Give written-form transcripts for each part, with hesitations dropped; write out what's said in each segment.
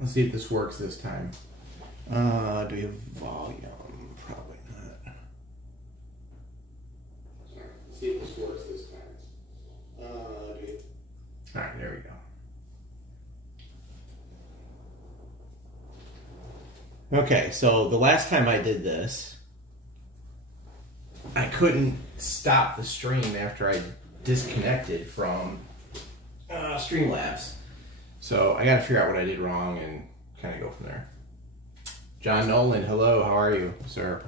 let's see if this works this time. Do we have volume? Probably not. Let's see if this works this time. Alright, there we go. Okay, so the last time I did this, I couldn't stop the stream after I disconnected from Streamlabs. So I gotta figure out what I did wrong and kind of go from there. John Nolan, hello, how are you, sir?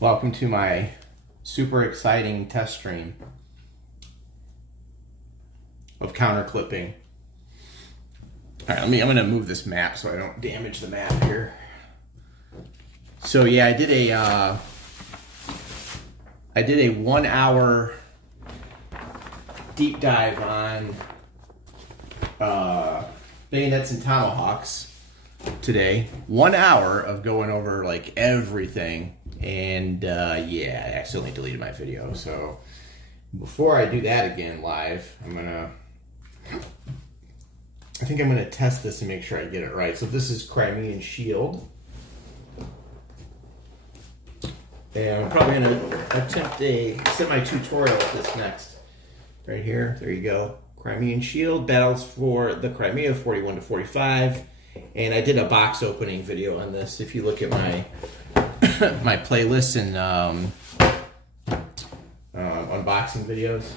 Welcome to my super exciting test stream of counter clipping. All right, I'm gonna move this map so I don't damage the map here. So yeah, I did a 1 hour deep dive on bayonets and tomahawks today. 1 hour of going over like everything, and yeah, I accidentally deleted my video. So before I do that again live, I think I'm gonna test this and make sure I get it right. So this is Crimean Shield. And I'm probably gonna attempt a semi-tutorial with this next. Right here, there you go. Crimean Shield, battles for the Crimea 41 to 45. And I did a box opening video on this. If you look at my my playlists and unboxing videos.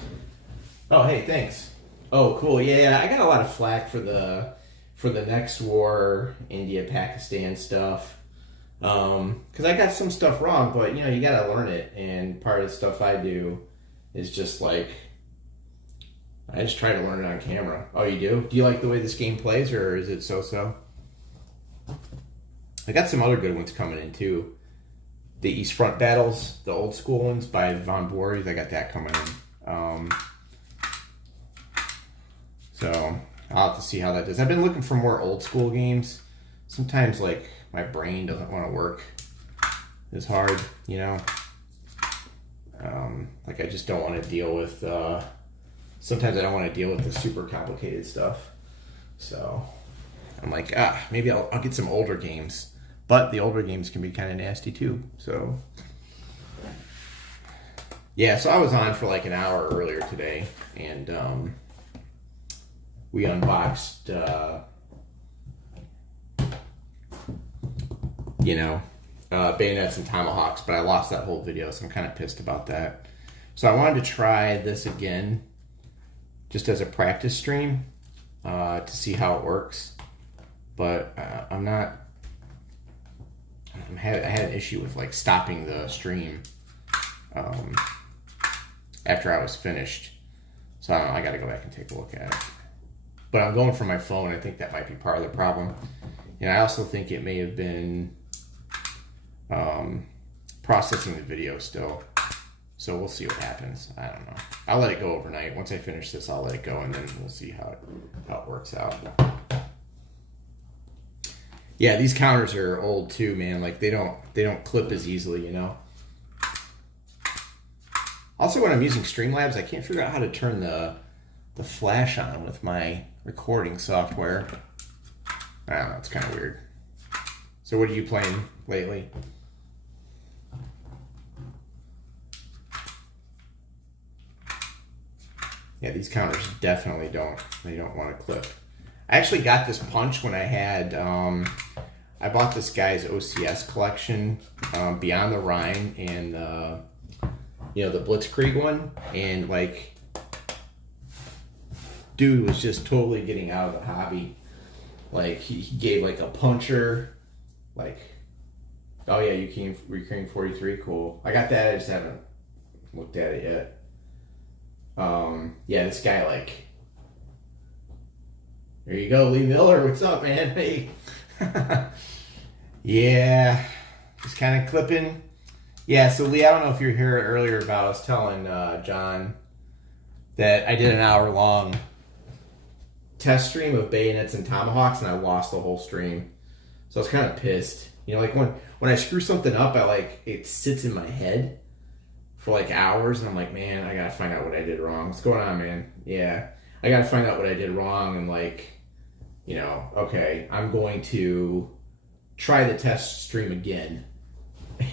Oh, hey, thanks. Oh, cool. Yeah, I got a lot of flack for the next war, India, Pakistan stuff. Because I got some stuff wrong, but you know, you gotta learn it. And part of the stuff I do is just like, I just try to learn it on camera. Oh, you do? Do you like the way this game plays, or is it so-so? I got some other good ones coming in too. The East Front battles, the old school ones by Von Voorhees, I got that coming in. So I'll have to see how that does. I've been looking for more old school games. Sometimes like my brain doesn't want to work as hard, you know? Like I just don't want to deal with, sometimes I don't want to deal with the super complicated stuff. So I'm like, maybe I'll get some older games. But the older games can be kind of nasty too. So yeah, so I was on for like an hour earlier today, and we unboxed, bayonets and tomahawks, but I lost that whole video, so I'm kind of pissed about that. So I wanted to try this again, just as a practice stream, to see how it works. But I had an issue with like stopping the stream after I was finished. So I got to go back and take a look at it. But I'm going from my phone. I think that might be part of the problem. And I also think it may have been processing the video still. So we'll see what happens. I don't know. I'll let it go overnight. Once I finish this, I'll let it go, and then we'll see how it works out. Yeah, these counters are old too, man. Like they don't clip as easily, you know. Also, when I'm using Streamlabs, I can't figure out how to turn the flash on with my recording software. I don't know, it's kind of weird. So what are you playing lately? Yeah, these counters definitely don't want to clip. I actually got this punch when I had, I bought this guy's OCS collection, Beyond the Rhine, and the Blitzkrieg one, and like, dude was just totally getting out of the hobby. Like he gave like a puncher, like, oh yeah, Ukraine 43, cool. I got that, I just haven't looked at it yet. Yeah, this guy, like, there you go, Lee Miller, what's up, man? Hey. Yeah, just kind of clipping. Yeah, so Lee, I don't know if you're here earlier, but I was telling John that I did an hour-long test stream of bayonets and tomahawks, and I lost the whole stream. So I was kind of pissed. You know, like when I screw something up, it sits in my head for like hours, and I'm like, man, I gotta find out what I did wrong. What's going on, man? Yeah, I gotta find out what I did wrong, and like, you know, okay, I'm going to try the test stream again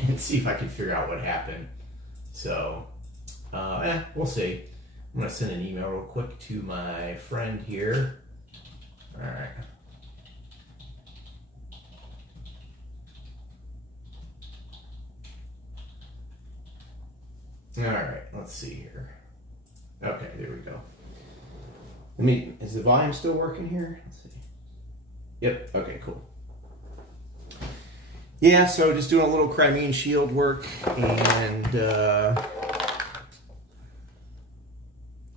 and see if I can figure out what happened. So, we'll see. I'm going to send an email real quick to my friend here. All right. All right, let's see here. Okay, there we go. Is the volume still working here? Let's see. Yep, okay, cool. Yeah, so just doing a little Crimean Shield work and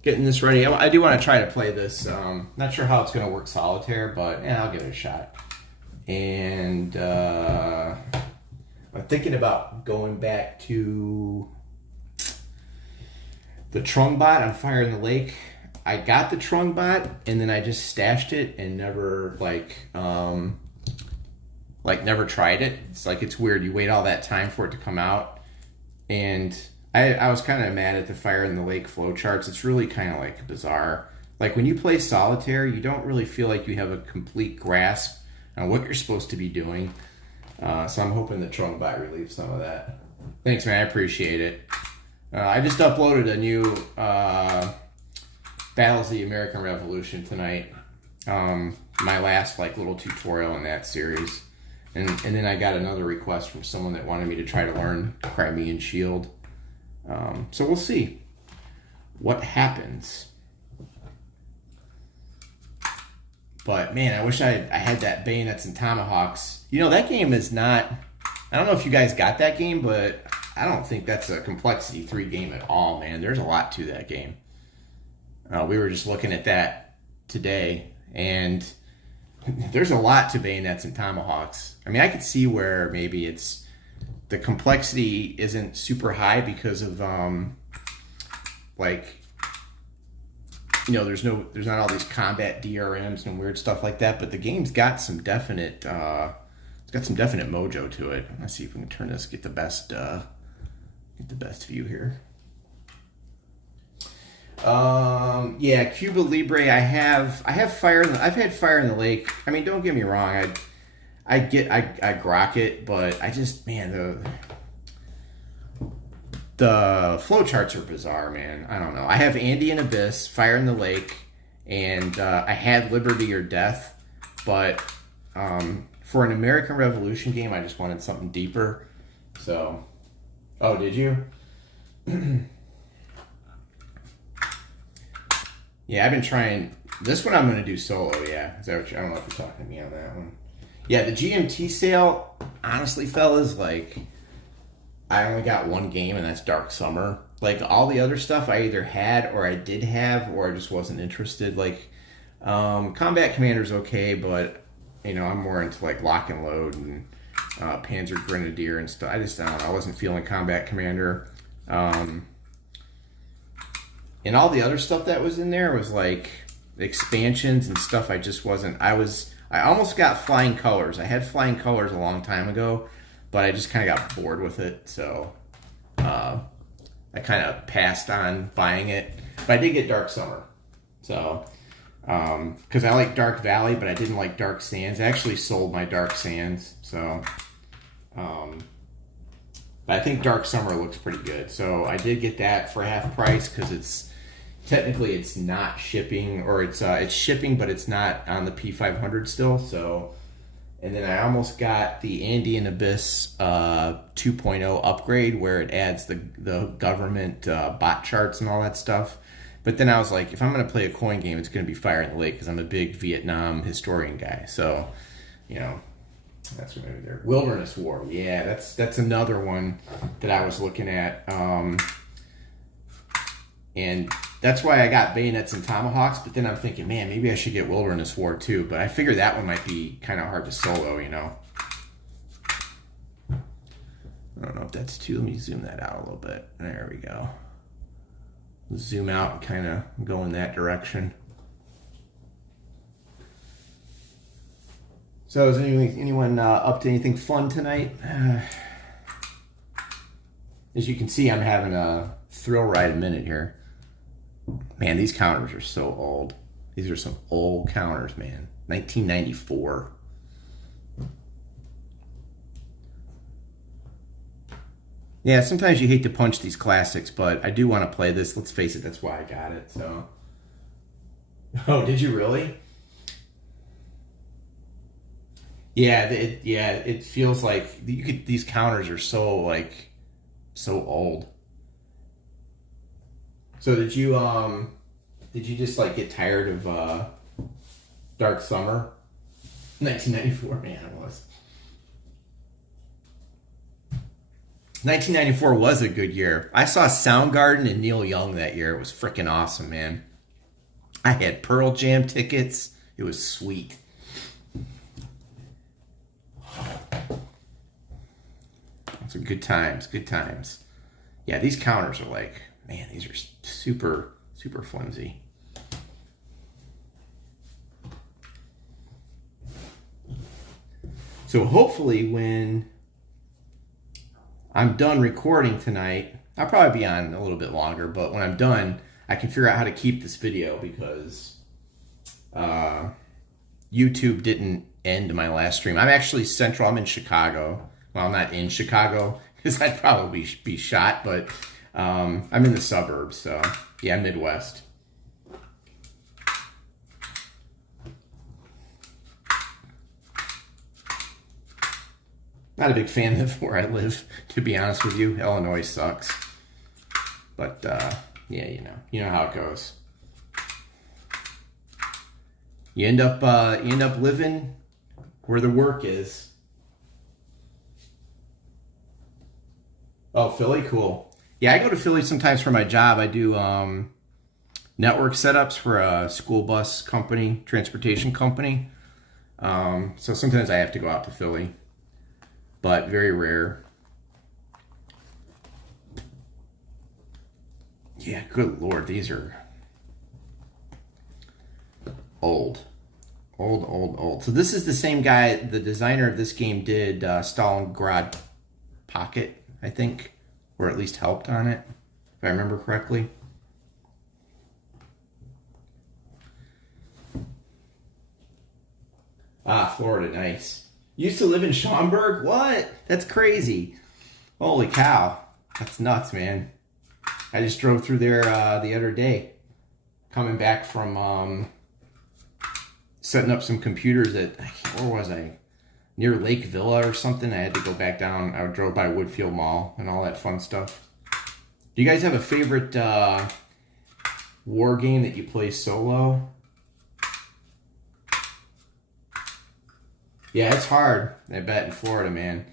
getting this ready. I do want to try to play this. Not sure how it's going to work solitaire, but yeah, I'll give it a shot. And I'm thinking about going back to the Trungbot on Fire in the Lake. I got the Trungbot and then I just stashed it and never never tried it. It's weird. You wait all that time for it to come out, and I was kind of mad at the Fire in the Lake flowcharts. It's really kind of like bizarre. Like when you play solitaire, you don't really feel like you have a complete grasp on what you're supposed to be doing. So I'm hoping the Trungbot relieves some of that. Thanks, man. I appreciate it. I just uploaded a new Battles of the American Revolution tonight. My last little tutorial in that series. And then I got another request from someone that wanted me to try to learn Crimean Shield. So we'll see what happens. But man, I wish I had that Bayonets and Tomahawks. You know, that game is not... I don't know if you guys got that game, but I don't think that's a complexity 3 game at all, man. There's a lot to that game. We were just looking at that today, and there's a lot to Bayonets and Tomahawks. I mean, I could see where maybe it's the complexity isn't super high because of there's not all these combat DRMs and weird stuff like that, but the game's got some definite mojo to it. Let's see if we can turn this, get the best view here. Yeah, Cuba Libre. I've had Fire in the Lake. I mean, don't get me wrong. I grok it, but I just, man, the flowcharts are bizarre, man. I don't know. I have Andean Abyss, Fire in the Lake, and I had Liberty or Death, but for an American Revolution game, I just wanted something deeper. So, oh, did you? Yeah, I've been trying. This one I'm going to do solo, yeah. Is that what I don't know if you're talking to me on that one. Yeah, the GMT sale, honestly, fellas, I only got one game, and that's Dark Summer. All the other stuff I either had or I did have, or I just wasn't interested. Combat Commander's okay, but, I'm more into, Lock and Load and Panzer Grenadier and stuff. I don't know. I wasn't feeling Combat Commander. And all the other stuff that was in there was expansions and stuff I just wasn't. I almost got Flying Colors. I had Flying Colors a long time ago, but I just kind of got bored with it. So I kind of passed on buying it. But I did get Dark Summer. So, because I like Dark Valley, but I didn't like Dark Sands. I actually sold my Dark Sands. So, but I think Dark Summer looks pretty good. So I did get that for half price because technically it's not shipping, or it's shipping, but it's not on the P500 still. So, and then I almost got the Andean Abyss 2.0 upgrade where it adds the government bot charts and all that stuff. But then I was like, if I'm going to play a coin game, it's going to be Fire in the Lake because I'm a big Vietnam historian guy. So, that's what maybe there. Wilderness War, yeah, that's another one that I was looking at, and that's why I got Bayonets and Tomahawks. But then I'm thinking, man, maybe I should get Wilderness War too. But I figure that one might be kind of hard to solo, I don't know if that's too. Let me zoom that out a little bit. There we go. Zoom out and kind of go in that direction. So is anyone up to anything fun tonight? As you can see, I'm having a thrill ride a minute here. Man, these counters are so old. These are some old counters, man. 1994. Yeah, sometimes you hate to punch these classics, but I do want to play this. Let's face it, that's why I got it. So, oh, did you really? Yeah, it feels like these counters are so old. So did you just like get tired of Dark Summer? 1994, man, it was. 1994 was a good year. I saw Soundgarden and Neil Young that year. It was freaking awesome, man. I had Pearl Jam tickets. It was sweet. Those are good times, good times. Yeah, these counters are like, man, these are super, super flimsy. So hopefully when I'm done recording tonight, I'll probably be on a little bit longer, but when I'm done, I can figure out how to keep this video because YouTube didn't end my last stream. I'm actually central. I'm in Chicago. Well, I'm not in Chicago because I'd probably be shot, but I'm in the suburbs, so yeah, Midwest. Not a big fan of where I live, to be honest with you. Illinois sucks. But, yeah, you know how it goes. You end up living where the work is. Oh, Philly? Cool. Yeah, I go to Philly sometimes for my job. I do network setups for a school bus company, transportation company. So sometimes I have to go out to Philly. But very rare. Yeah, good Lord, these are old. Old. So this is the same guy, the designer of this game did Stalingrad Pocket, I think, or at least helped on it, if I remember correctly. Ah, Florida, nice. Used to live in Schaumburg? What? That's crazy. Holy cow. That's nuts, man. I just drove through there the other day. Coming back from setting up some computers at, where was I? Near Lake Villa or something. I had to go back down. I drove by Woodfield Mall and all that fun stuff. Do you guys have a favorite war game that you play solo? Yeah, it's hard, I bet, in Florida, man.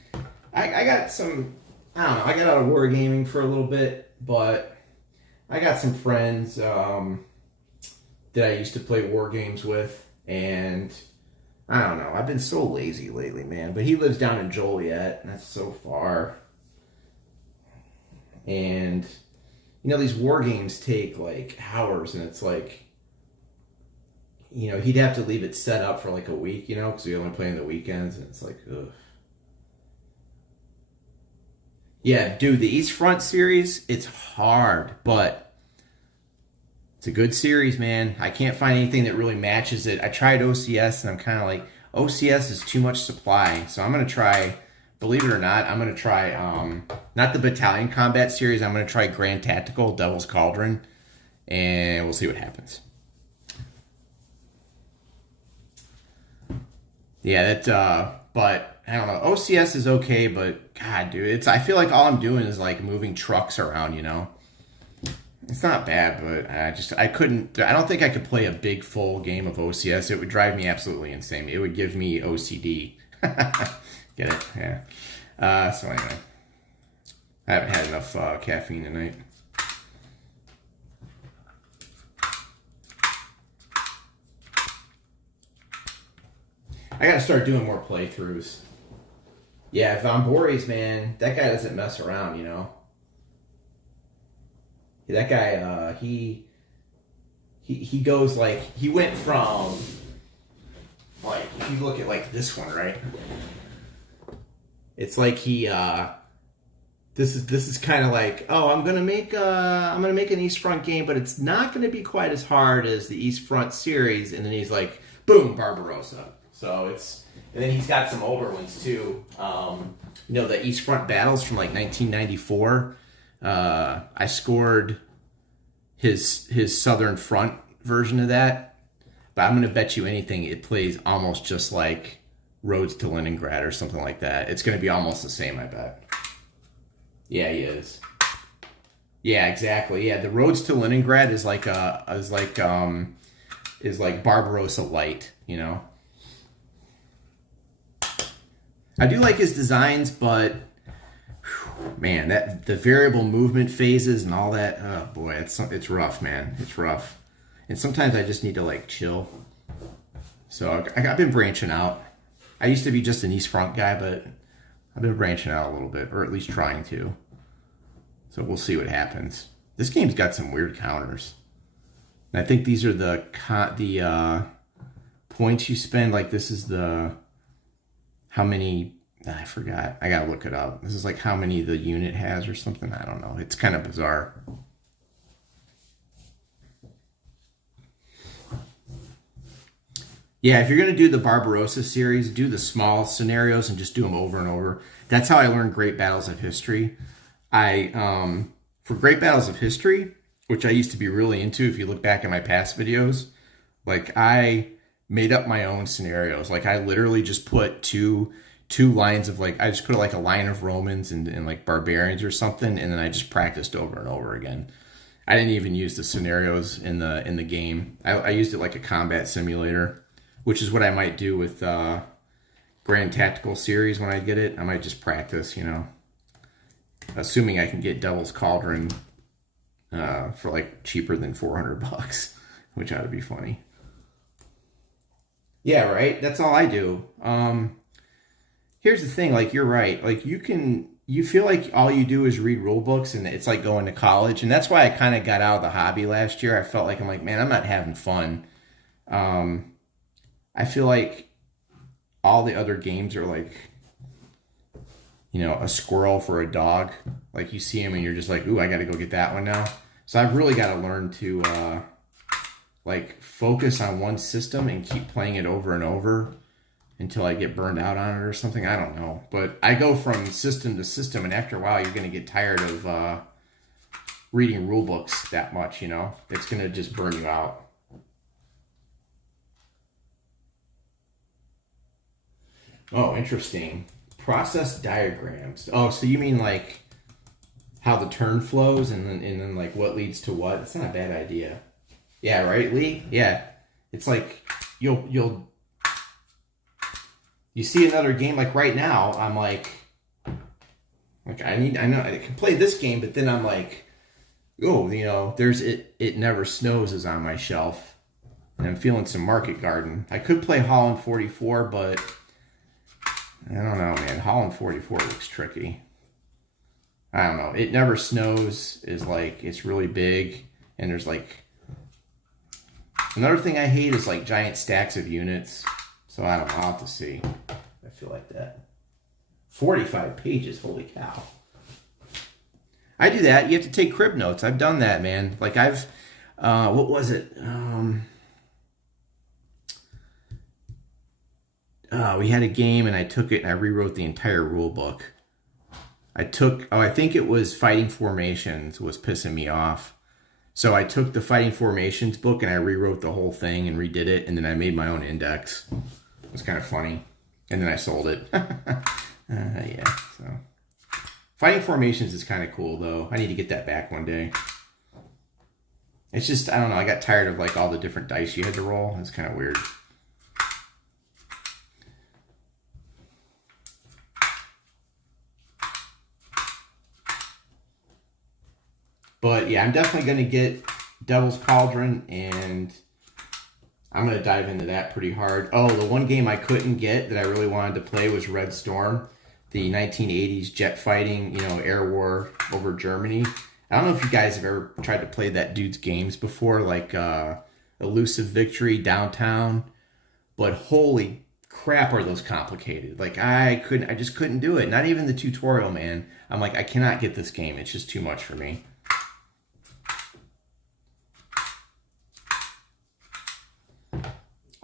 I got some, I don't know, I got out of wargaming for a little bit, but I got some friends that I used to play war games with, and I don't know, I've been so lazy lately, man. But he lives down in Joliet, and that's so far. And, you know, these war games take, like, hours, and it's like, you know, he'd have to leave it set up for like a week, you know, because we only play on the weekends, and it's like, ugh. Yeah, dude, the East Front series, it's hard, but it's a good series, man. I can't find anything that really matches it. I tried OCS, and I'm kind of like, OCS is too much supply, so I'm going to try, believe it or not, I'm going to try, not the Battalion Combat series, I'm going to try Grand Tactical, Devil's Cauldron, and we'll see what happens. Yeah, but I don't know. OCS is okay, but God, dude, I feel like all I'm doing is like moving trucks around, you know? It's not bad, but I don't think I could play a big full game of OCS. It would drive me absolutely insane. It would give me OCD. Get it? Yeah. So anyway, I haven't had enough caffeine tonight. I gotta start doing more playthroughs. Yeah, Von Boris, man, that guy doesn't mess around, you know. That guy, he goes like, he went from, like, if you look at like this one, right? It's like he, this is kind of like, oh, I'm gonna make an East Front game, but it's not gonna be quite as hard as the East Front series, and then he's like, boom, Barbarossa. So it's, and then he's got some older ones too. You know, the East Front battles from like 1994. I scored his Southern Front version of that, but I'm gonna bet you anything it plays almost just like Roads to Leningrad or something like that. It's gonna be almost the same, I bet. Yeah, he is. Yeah, exactly. Yeah, the Roads to Leningrad is like Barbarossa light, you know. I do like his designs, but whew, man, that the variable movement phases and all that, oh boy, it's rough, man. It's rough. And sometimes I just need to like chill. So I've been branching out. I used to be just an East Front guy, but I've been branching out a little bit, or at least trying to. So we'll see what happens. This game's got some weird counters. And I think these are the points you spend. Like this is the how many, I forgot. I gotta look it up. This is like how many the unit has or something. I don't know. It's kind of bizarre. Yeah, if you're going to do the Barbarossa series, do the small scenarios and just do them over and over. That's how I learned Great Battles of History. For Great Battles of History, which I used to be really into, if you look back at my past videos, like I made up my own scenarios. Like I literally just put two lines of like, I just put like a line of Romans and like barbarians or something, and then I just practiced over and over again. I didn't even use the scenarios in the game. I used it like a combat simulator, which is what I might do with Grand Tactical Series when I get it. I might just practice, you know, assuming I can get Devil's Cauldron for like cheaper than $400, which ought to be funny. Yeah, right. That's all I do. Here's the thing, like you're right. Like you feel like all you do is read rule books and it's like going to college. And that's why I kind of got out of the hobby last year. I felt like, I'm like, man, I'm not having fun. I feel like all the other games are like, you know, a squirrel for a dog. Like you see him and you're just like, ooh, I got to go get that one now. So I've really got to learn to like focus on one system and keep playing it over and over until I get burned out on it or something. I don't know. But I go from system to system, and after a while you're going to get tired of reading rule books that much, you know. It's going to just burn you out. Oh, interesting. Process diagrams. Oh, so you mean like how the turn flows and then like what leads to what? It's not a bad idea. Yeah, right, Lee? Yeah. It's like you see another game like right now, I'm like I know I can play this game, but then I'm like, oh, you know, there's It Never Snows is on my shelf. And I'm feeling some Market Garden. I could play Holland 44, but I don't know, man. Holland 44 looks tricky. I don't know. It Never Snows is like, it's really big. And there's like, another thing I hate is like giant stacks of units. So I don't know. I'll have to see. I feel like that. 45 pages. Holy cow. I do that. You have to take crib notes. I've done that, man. Like I've, what was it? We had a game and I took it and I rewrote the entire rule book. I think it was Fighting Formations was pissing me off. So I took the Fighting Formations book and I rewrote the whole thing and redid it, and then I made my own index. It was kind of funny. And then I sold it. Yeah, so. Fighting Formations is kind of cool, though. I need to get that back one day. It's just, I don't know, I got tired of like all the different dice you had to roll. It's kind of weird. But yeah, I'm definitely going to get Devil's Cauldron, and I'm going to dive into that pretty hard. Oh, the one game I couldn't get that I really wanted to play was Red Storm, the 1980s jet fighting, you know, air war over Germany. I don't know if you guys have ever tried to play that dude's games before, like Elusive Victory, Downtown, but holy crap are those complicated. Like I just couldn't do it. Not even the tutorial, man. I'm like, I cannot get this game. It's just too much for me.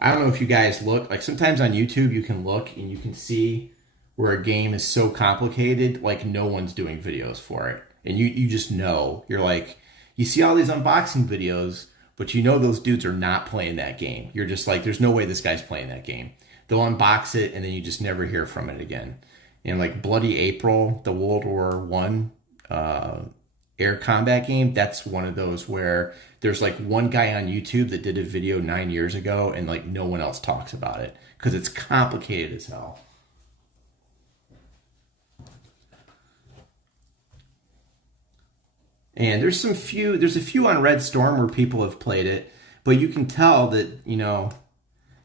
I don't know if you guys look, like sometimes on YouTube you can look and you can see where a game is so complicated, like no one's doing videos for it. And you just know, you're like, you see all these unboxing videos, but you know those dudes are not playing that game. You're just like, there's no way this guy's playing that game. They'll unbox it and then you just never hear from it again. And like Bloody April, the World War One air combat game, that's one of those where there's like one guy on YouTube that did a video 9 years ago and like no one else talks about it because it's complicated as hell. And there's a few on Red Storm where people have played it, but you can tell that, you know,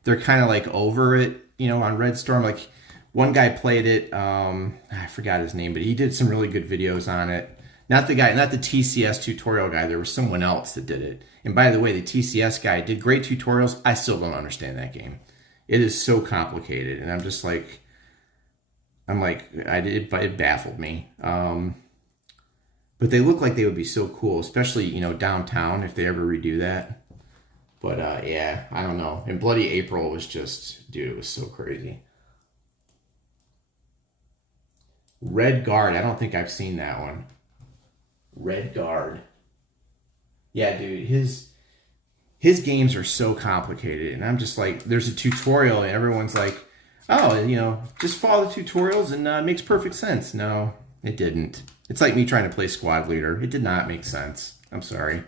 they're kind of like over it, you know, on Red Storm. Like one guy played it, I forgot his name, but he did some really good videos on it. Not the TCS tutorial guy, there was someone else that did it. And by the way, the TCS guy did great tutorials. I still don't understand that game. It is so complicated, and I'm just like, it baffled me. But they look like they would be so cool, especially, you know, downtown if they ever redo that. But yeah, I don't know. And Bloody April was just, dude, it was so crazy. Red Guard, I don't think I've seen that one. Red Guard. Yeah, dude, his games are so complicated, and I'm just like, there's a tutorial, and everyone's like, oh, you know, just follow the tutorials, and it makes perfect sense. No, it didn't. It's like me trying to play Squad Leader. It did not make sense. I'm sorry.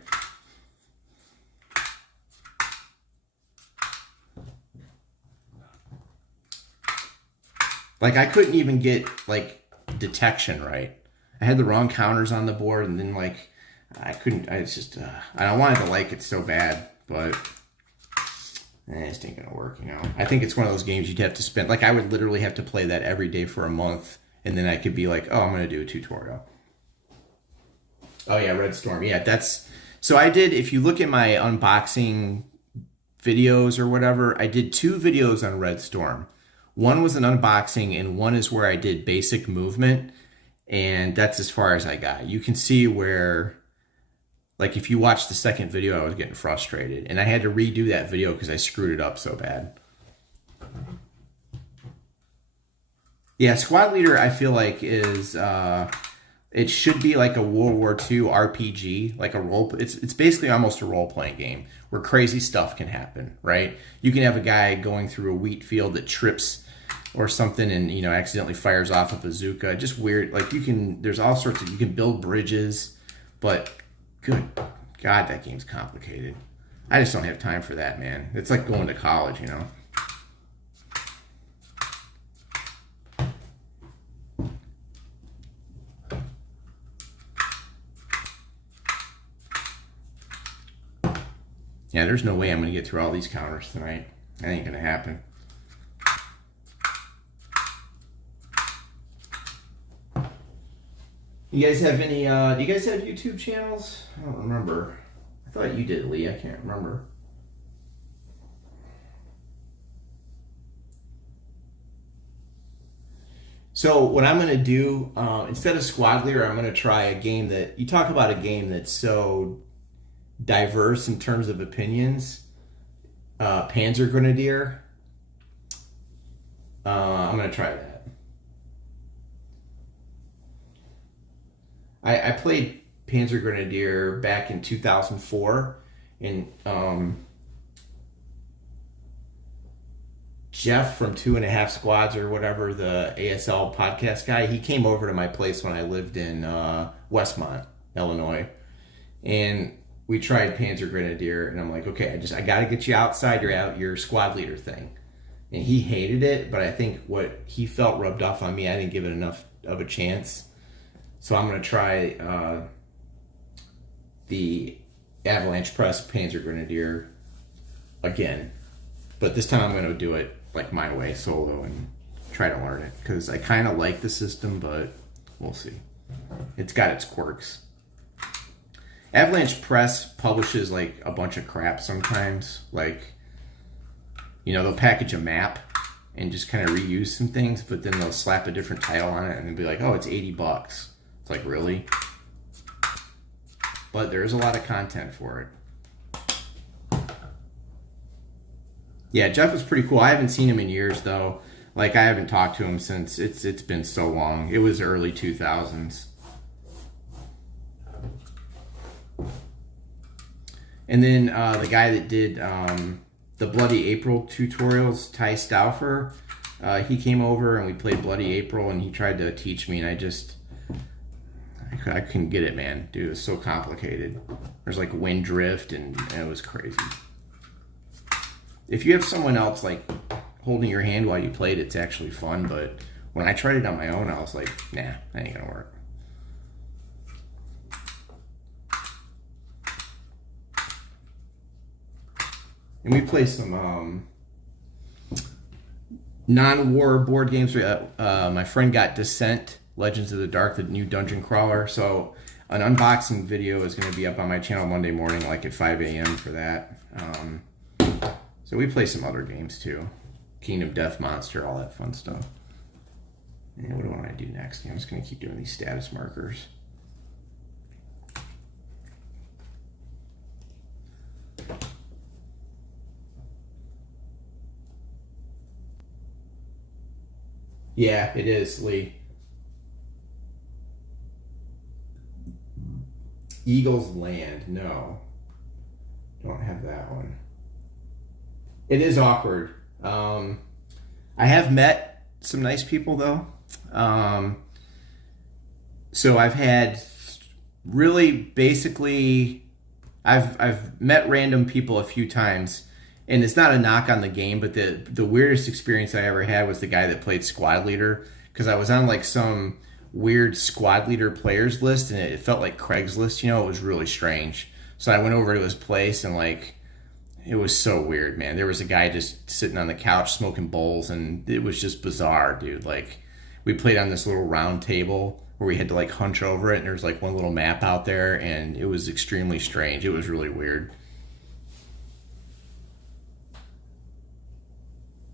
Like, I couldn't even get, like, detection right. I had the wrong counters on the board, and then, like, I just, I wanted to like it so bad, but it just ain't gonna work, you know. I think it's one of those games you'd have to spend, like, I would literally have to play that every day for a month, and then I could be like, oh, I'm gonna do a tutorial. Oh yeah, Red Storm. Yeah, so I did, if you look at my unboxing videos or whatever, I did 2 videos on Red Storm. One was an unboxing, and one is where I did basic movement, and that's as far as I got. You can see where, like, if you watch the second video, I was getting frustrated, and I had to redo that video because I screwed it up so bad. Yeah, Squad Leader, I feel like, is, it should be like a World War II RPG, like a role. It's basically almost a role-playing game where crazy stuff can happen, right? You can have a guy going through a wheat field that trips or something and, you know, accidentally fires off a bazooka. Just weird. Like, there's all sorts of, you can build bridges, but good God, that game's complicated. I just don't have time for that, man. It's like going to college, you know? Yeah, there's no way I'm going to get through all these counters tonight. That ain't going to happen. You guys have any, do you guys have YouTube channels? I don't remember. I thought you did, Lee. I can't remember. So what I'm going to do, instead of Squad Leader, I'm going to try a game that, you talk about a game that's so diverse in terms of opinions. Panzer Grenadier. I'm going to try that. I played Panzer Grenadier back in 2004, and Jeff from 2.5 Squads or whatever, the ASL podcast guy, he came over to my place when I lived in Westmont, Illinois, and we tried Panzer Grenadier, and I'm like, okay, I got to get you outside your Squad Leader thing. And he hated it, but I think what he felt rubbed off on me, I didn't give it enough of a chance. So I'm going to try the Avalanche Press Panzer Grenadier again. But this time I'm going to do it like my way, solo, and try to learn it. Because I kind of like the system, but we'll see. It's got its quirks. Avalanche Press publishes like a bunch of crap sometimes. Like, you know, they'll package a map and just kind of reuse some things, but then they'll slap a different title on it and they'll be like, oh, it's $80. It's like, really? But there's a lot of content for it. Yeah, Jeff was pretty cool. I haven't seen him in years though. Like I haven't talked to him since it's been so long. It was early 2000s. And then the guy that did the Bloody April tutorials, Ty Stauffer, he came over and we played Bloody April and he tried to teach me and I couldn't get it, man. Dude, it was so complicated. There's like wind drift and it was crazy. If you have someone else like holding your hand while you played, it's actually fun, but when I tried it on my own, I was like, nah, that ain't gonna work. And we play some non-war board games. My friend got Descent, Legends of the Dark, the new dungeon crawler. So an unboxing video is going to be up on my channel Monday morning, like at 5 a.m. for that. So we play some other games too. Kingdom Death Monster, all that fun stuff. And what do I want to do next? I'm just going to keep doing these status markers. Yeah, it is, Lee. Eagle's Land. No. Don't have that one. It is awkward. I have met some nice people, though. So I've had really basically... I've met random people a few times. And it's not a knock on the game, but the weirdest experience I ever had was the guy that played squad leader, because I was on like some weird squad leader players list, and it felt like Craigslist. It was really strange. So I went over to his place, and like it was so weird, man. There was a guy just sitting on the couch smoking bowls, and it was just bizarre, dude. Like we played on this little round table where we had to like hunch over it, and there's like one little map out there, and it was extremely strange. It was really weird.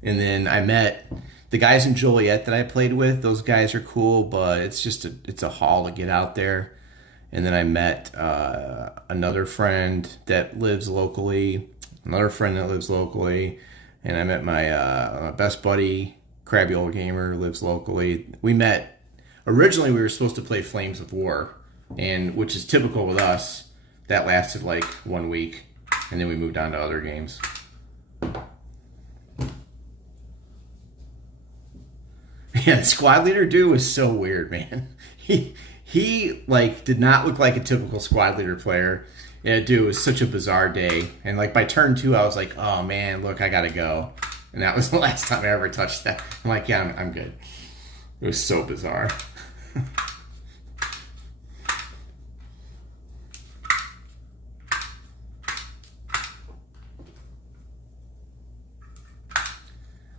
And then I met the guys in Joliet that I played with. Those guys are cool, but it's a haul to get out there. And then I met another friend that lives locally, and I met my best buddy, Crabby Old Gamer, lives locally. Originally we were supposed to play Flames of War, and which is typical with us. That lasted like 1 week, and then we moved on to other games. Yeah, the squad leader dude was so weird, man. He like did not look like a typical squad leader player. Yeah, dude, it was such a bizarre day. And like by turn 2, I was like, oh man, look, I gotta go. And that was the last time I ever touched that. I'm like, yeah, I'm good. It was so bizarre.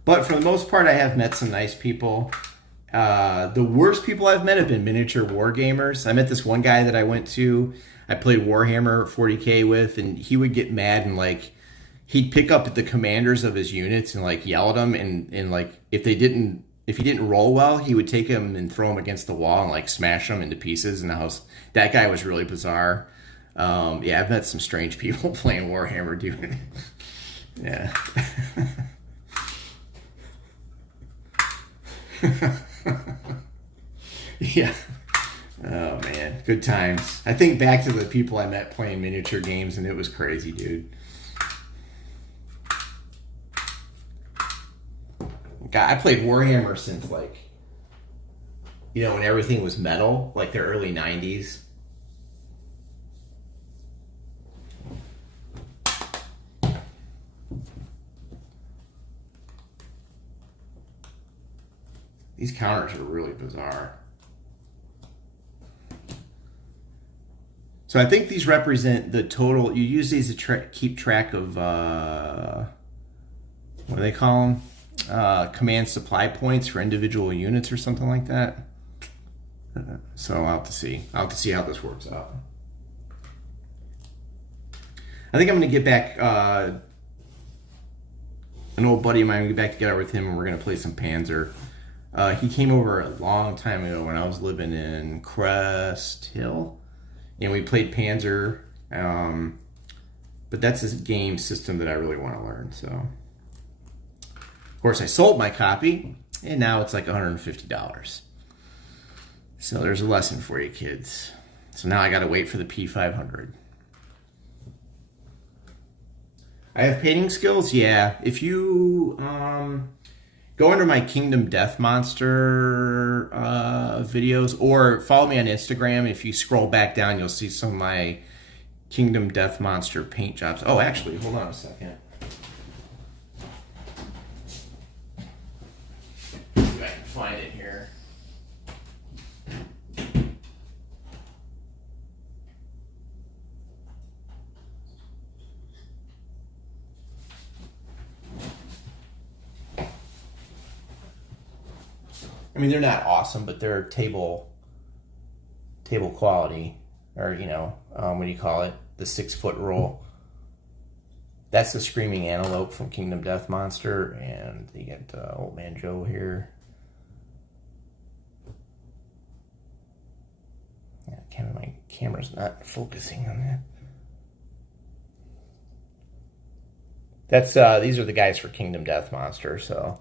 But for the most part, I have met some nice people. The worst people I've met have been miniature wargamers. I met this one guy that I played Warhammer 40K with, and he would get mad and like he'd pick up the commanders of his units and like yell at them, and like if he didn't roll well, he would take them and throw them against the wall and like smash them into pieces. And that guy was really bizarre. Yeah, I've met some strange people playing Warhammer, dude. Yeah. Yeah. Oh man, good times. I think back to the people I met playing miniature games, and it was crazy, dude. God, I played Warhammer since like, when everything was metal, like the early 90s. These counters are really bizarre. So I think these represent the total. You use these to keep track of, what do they call them? Command supply points for individual units or something like that. So I'll have to see. I'll have to see how this works out. I think I'm going to get back, an old buddy of mine, I'm going to get back together with him, and we're going to play some Panzer. He came over a long time ago when I was living in Crest Hill, and we played Panzer, but that's a game system that I really want to learn, so Of course, I sold my copy, and now it's like $150. So there's a lesson for you kids. So now I gotta wait for the P500. I have painting skills, yeah. If you go under my Kingdom Death Monster videos, or follow me on Instagram, if you scroll back down, you'll see some of my Kingdom Death Monster paint jobs. Oh, actually, hold on a second. See if I can find it here. I mean, they're not awesome, but they're table quality, or what do you call it? The 6-foot roll. That's the Screaming Antelope from Kingdom Death Monster, and you get Old Man Joe here. Yeah, my camera's not focusing on that. That's these are the guys for Kingdom Death Monster, so.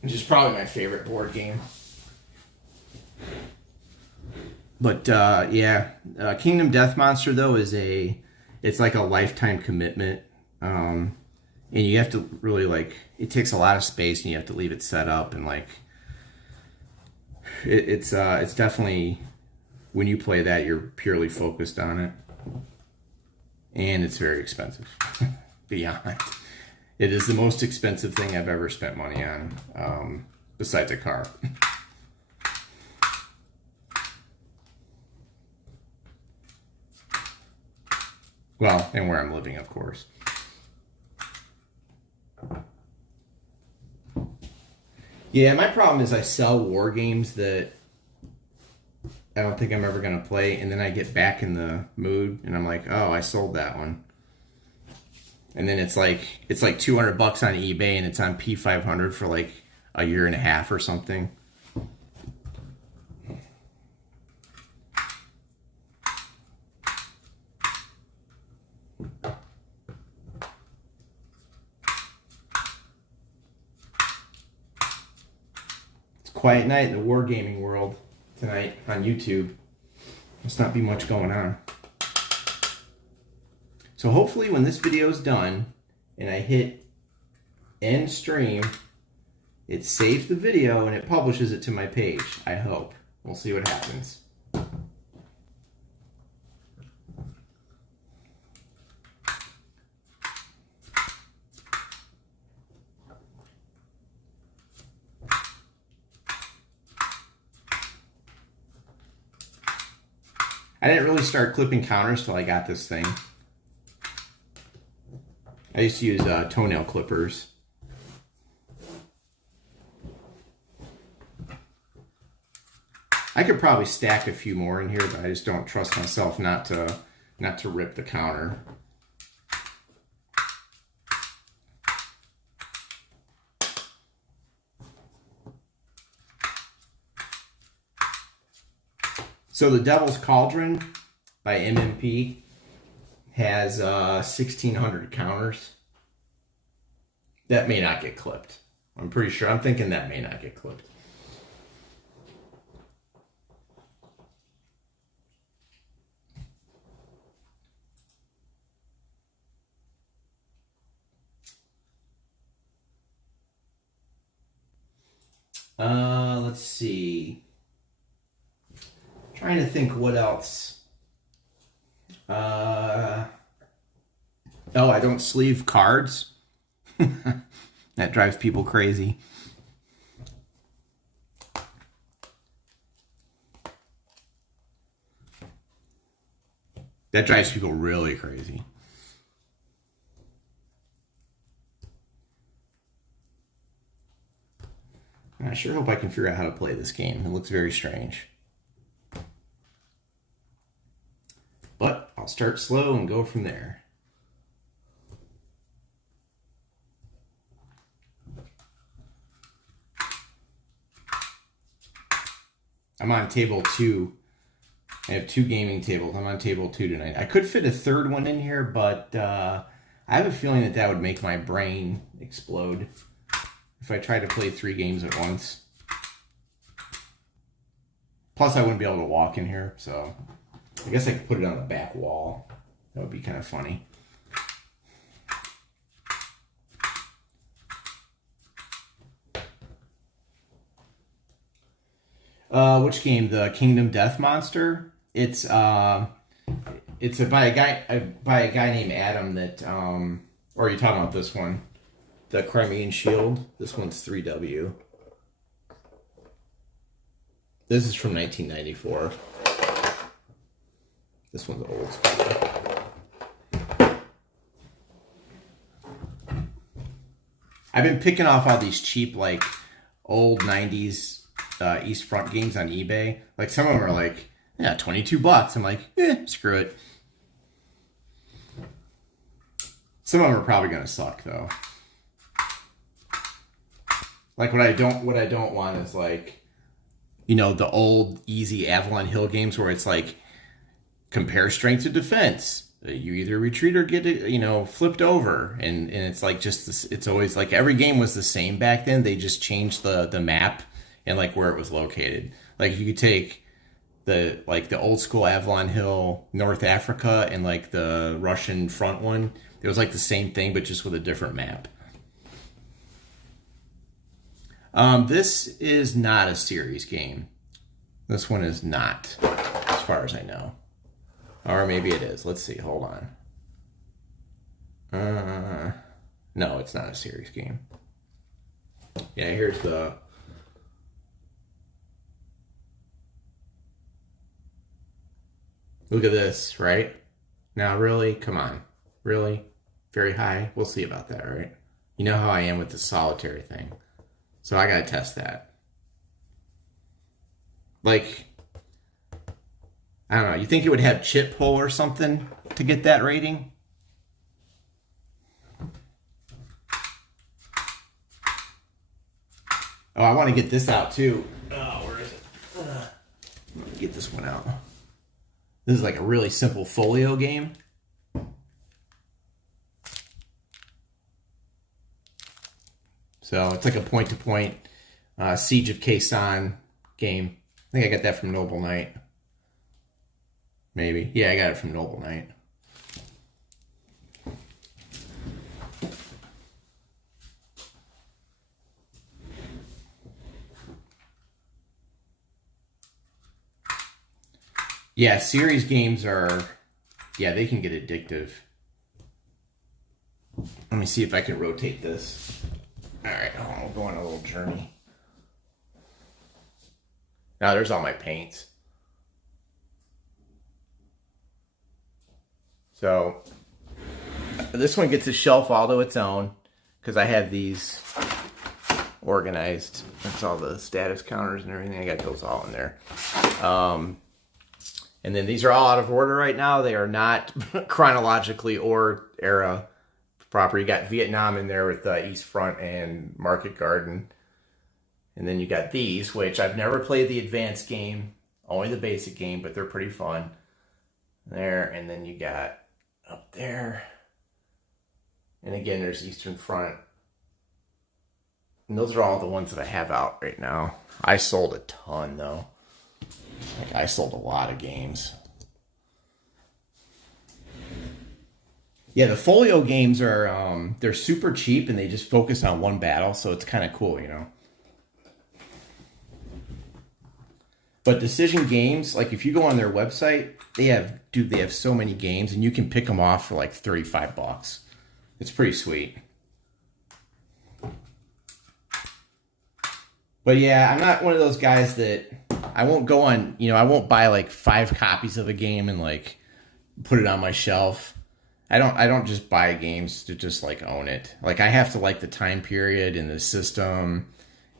Which is probably my favorite board game. But yeah, Kingdom Death Monster though it's like a lifetime commitment, and you have to really it takes a lot of space, and you have to leave it set up, and it's definitely, when you play that, you're purely focused on it, and it's very expensive. Beyond. It is the most expensive thing I've ever spent money on, besides a car. Well, and where I'm living, of course. Yeah, my problem is I sell war games that I don't think I'm ever going to play, and then I get back in the mood, and I'm like, oh, I sold that one. And then it's like $200 on eBay, and it's on P500 for like a year and a half or something. It's a quiet night in the wargaming world tonight on YouTube. Must not be much going on. So hopefully when this video is done and I hit end stream, it saves the video and it publishes it to my page. I hope. We'll see what happens. I didn't really start clipping counters till I got this thing. I used to use toenail clippers. I could probably stack a few more in here, but I just don't trust myself not to rip the counter. So the Devil's Cauldron by MMP has 1,600 counters. That may not get clipped. I'm pretty sure. I'm thinking that may not get clipped. Let's see. Trying to think what else. Oh, I don't sleeve cards. That drives people crazy. That drives people really crazy. I sure hope I can figure out how to play this game. It looks very strange. But I'll start slow and go from there. I'm on table 2. I have 2 gaming tables. I'm on table 2 tonight. I could fit a third one in here, but I have a feeling that that would make my brain explode if I tried to play 3 games at once. Plus, I wouldn't be able to walk in here, so I guess I could put it on the back wall. That would be kind of funny. Which game? The Kingdom Death Monster. It's by a guy named Adam. That or are you talking about this one? The Crimean Shield. This one's 3W. This is from 1994. This one's old school. I've been picking off all these cheap, like, old 90s East Front games on eBay. Like, some of them are like, yeah, $22. I'm like, screw it. Some of them are probably gonna suck though. Like what I don't want is like, you know, the old easy Avalon Hill games where it's like compare strength to defense. You either retreat or get it, you know, flipped over, and it's like just this, it's always like every game was the same back then. They just changed the map and like where it was located. Like you could take the old school Avalon Hill, North Africa, and like the Russian front one. It was like the same thing, but just with a different map. This is not a series game. This one is not, as far as I know. Or maybe it is. Let's see. Hold on. No, it's not a series game. Yeah, here's the... Look at this, right? Now, really? Come on. Really? Very high? We'll see about that, right? You know how I am with the solitary thing. So I gotta test that. Like, I don't know. You think it would have chip pull or something to get that rating? Oh, I want to get this out too. Oh, where is it? Let me get this one out. This is like a really simple folio game. So it's like a point-to-point Siege of Khe game. I think I got that from Noble Knight. Maybe. Yeah, I got it from Noble Knight. Yeah, series games are... Yeah, they can get addictive. Let me see if I can rotate this. Alright, we'll go on a little journey. Now there's all my paints. So, this one gets a shelf all to its own, because I have these organized. That's all the status counters and everything. I got those all in there. And then these are all out of order right now. They are not chronologically or era proper. You got Vietnam in there with East Front and Market Garden. And then you got these, which I've never played the advanced game, only the basic game, but they're pretty fun. There, and then you got up there. And again, there's Eastern Front. And those are all the ones that I have out right now. I sold a ton, though. Like, I sold a lot of games. Yeah, the folio games are, they're super cheap and they just focus on one battle, so it's kind of cool, you know. But Decision Games, like if you go on their website, they have so many games and you can pick them off for like $35. It's pretty sweet. But yeah, I'm not one of those guys that I won't go on, you know, I won't buy like 5 copies of a game and like put it on my shelf. I don't just buy games to just like own it. Like I have to like the time period and the system,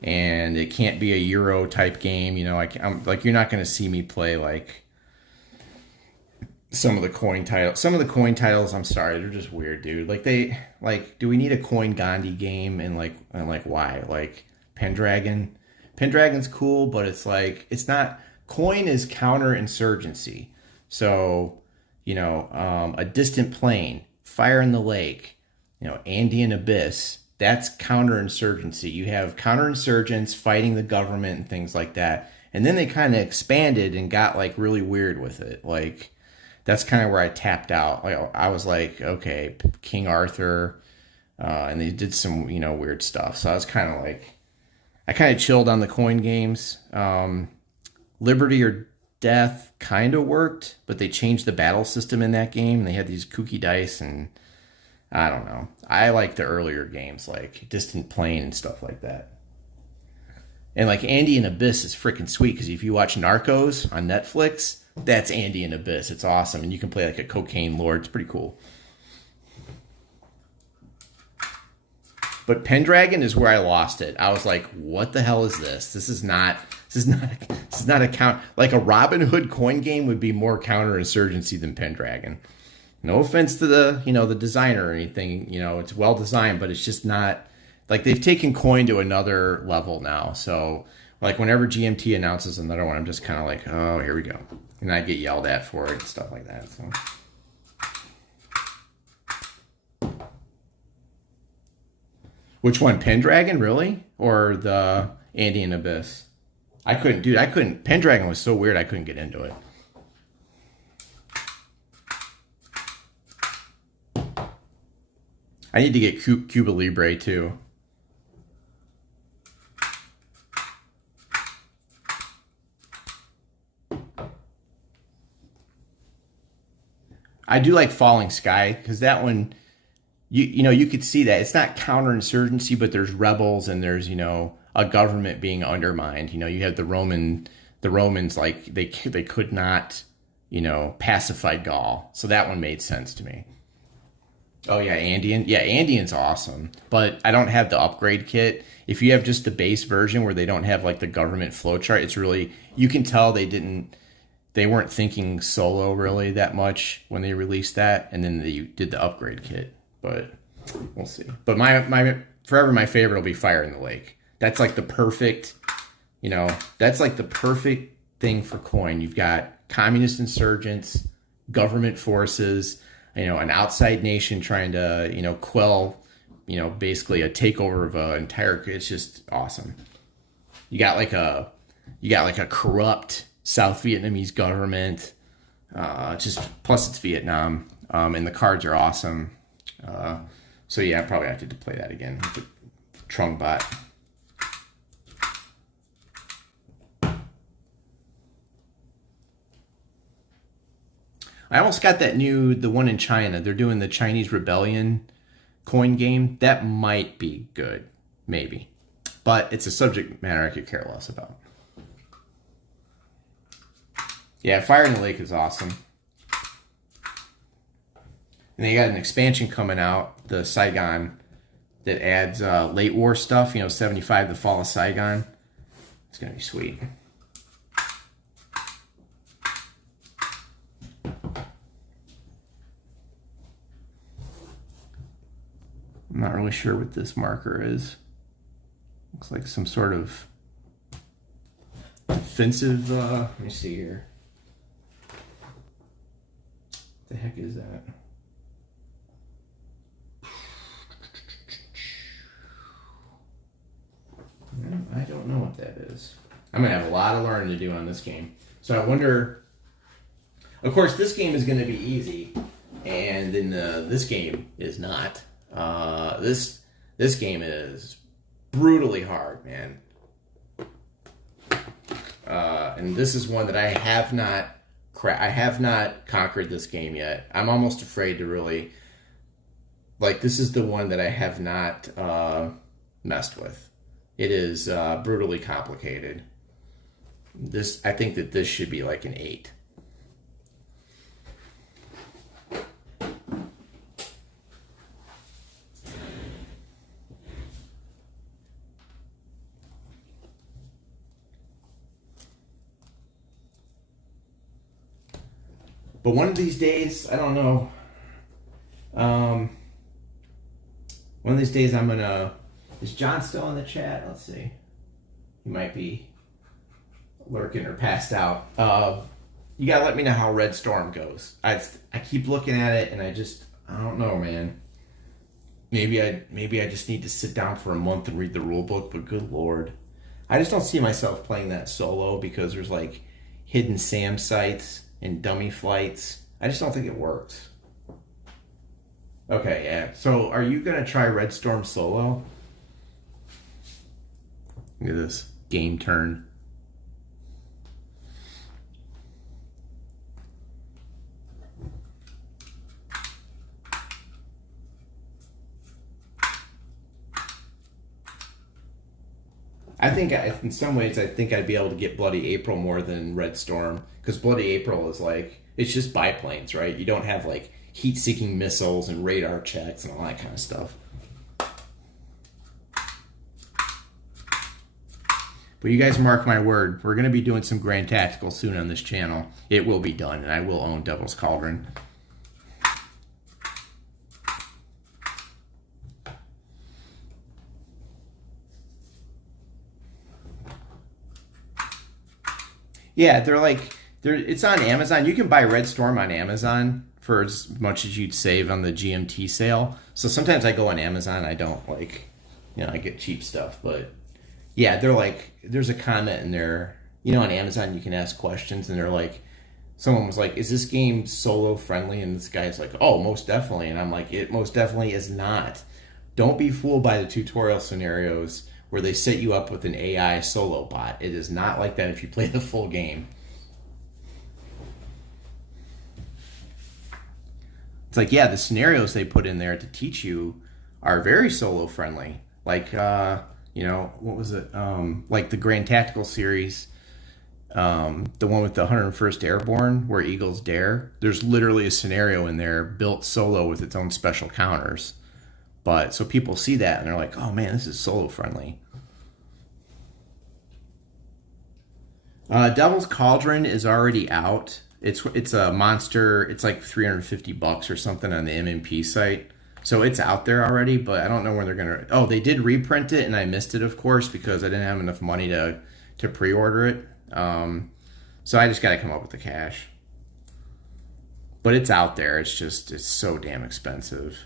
and it can't be a Euro type game. You know, I'm like, you're not going to see me play like some of the coin titles. Some of the coin titles, I'm sorry, they're just weird, dude. Like do we need a Coin Gandhi game? And like why? Like Pendragon Pendragon's cool, but it's like, it's not, coin is counterinsurgency. So, a distant plane, fire in the lake, Andean abyss, that's counterinsurgency. You have counterinsurgents fighting the government and things like that. And then they kind of expanded and got like really weird with it. Like, that's kind of where I tapped out. Like, I was like, okay, King Arthur, and they did some, weird stuff. So I was kind of like, I kind of chilled on the coin games. Liberty or Death kind of worked, but they changed the battle system in that game. They had these kooky dice, and I don't know. I like the earlier games, like Distant Plane and stuff like that. And like Andean Abyss is freaking sweet, because if you watch Narcos on Netflix, that's Andean Abyss. It's awesome, and you can play like a cocaine lord. It's pretty cool. But Pendragon is where I lost it. I was like, "What the hell is this? This is not a count. Like a Robin Hood coin game would be more counterinsurgency than Pendragon. No offense to the designer or anything. It's well designed, but it's just not like they've taken coin to another level now. So like whenever GMT announces another one, I'm just kind of like, oh, here we go, and I get yelled at for it and stuff like that. So. Which one, Pendragon, really? Or the Andean Abyss? I couldn't. Pendragon was so weird, I couldn't get into it. I need to get Cuba Libre, too. I do like Falling Sky, because that one... You could see that it's not counterinsurgency, but there's rebels and there's a government being undermined. You have the Romans like they could not pacify Gaul, so that one made sense to me. Oh yeah, Andean's awesome, but I don't have the upgrade kit. If you have just the base version where they don't have like the government flowchart, it's really, you can tell they weren't thinking solo really that much when they released that, and then they did the upgrade kit. But we'll see. But my forever my favorite will be Fire in the Lake. That's like the perfect, that's like the perfect thing for coin. You've got communist insurgents, government forces, an outside nation trying to, quell, basically a takeover of an entire. It's just awesome. You got like a corrupt South Vietnamese government. Plus it's Vietnam, and the cards are awesome. So yeah, I probably have to play that again with the Trung bot. I almost got the one in China. They're doing the Chinese Rebellion coin game. That might be good, maybe. But it's a subject matter I could care less about. Yeah, Fire in the Lake is awesome. And they got an expansion coming out, the Saigon, that adds late war stuff, 75, the Fall of Saigon. It's going to be sweet. I'm not really sure what this marker is. Looks like some sort of defensive, let me see here. What the heck is that? I don't know what that is. I'm going to have a lot of learning to do on this game. So I wonder... Of course, this game is going to be easy, and then this game is not. This game is brutally hard, man. And this is one that I have not conquered this game yet. I'm almost afraid to really... Like, this is the one that I have not messed with. It is brutally complicated. I think that this should be like an 8. But one of these days, I don't know. One of these days I'm gonna... Is John still in the chat? Let's see. He might be lurking or passed out. You gotta let me know how Red Storm goes. I keep looking at it and I don't know, man. Maybe I just need to sit down for a month and read the rule book, but good lord. I just don't see myself playing that solo because there's like hidden SAM sites and dummy flights. I just don't think it works. Okay, yeah. So are you gonna try Red Storm solo? Look at this. Game turn. I think, in some ways, I think I'd be able to get Bloody April more than Red Storm. Because Bloody April is like, it's just biplanes, right? You don't have like heat-seeking missiles and radar checks and all that kind of stuff. But you guys mark my word, we're going to be doing some Grand Tactical soon on this channel. It will be done, and I will own Devil's Cauldron. Yeah, it's on Amazon. You can buy Red Storm on Amazon for as much as you'd save on the GMT sale. So sometimes I go on Amazon, I don't I get cheap stuff. But yeah, they're like, there's a comment in there, on Amazon you can ask questions and they're like, someone was like, is this game solo friendly? And this guy's like, oh, most definitely. And I'm like, it most definitely is not. Don't be fooled by the tutorial scenarios where they set you up with an AI solo bot. It is not like that if you play the full game. It's like, yeah, the scenarios they put in there to teach you are very solo friendly. Like, what was it? Like the Grand Tactical series, the one with the 101st Airborne, where Eagles dare. There's literally a scenario in there built solo with its own special counters. But so people see that and they're like, oh man, this is solo friendly. Devil's Cauldron is already out. It's a monster. It's like $350 or something on the MMP site. So it's out there already, but I don't know when they're going to... Oh, they did reprint it and I missed it, of course, because I didn't have enough money to pre-order it. So I just got to come up with the cash. But it's out there. It's so damn expensive.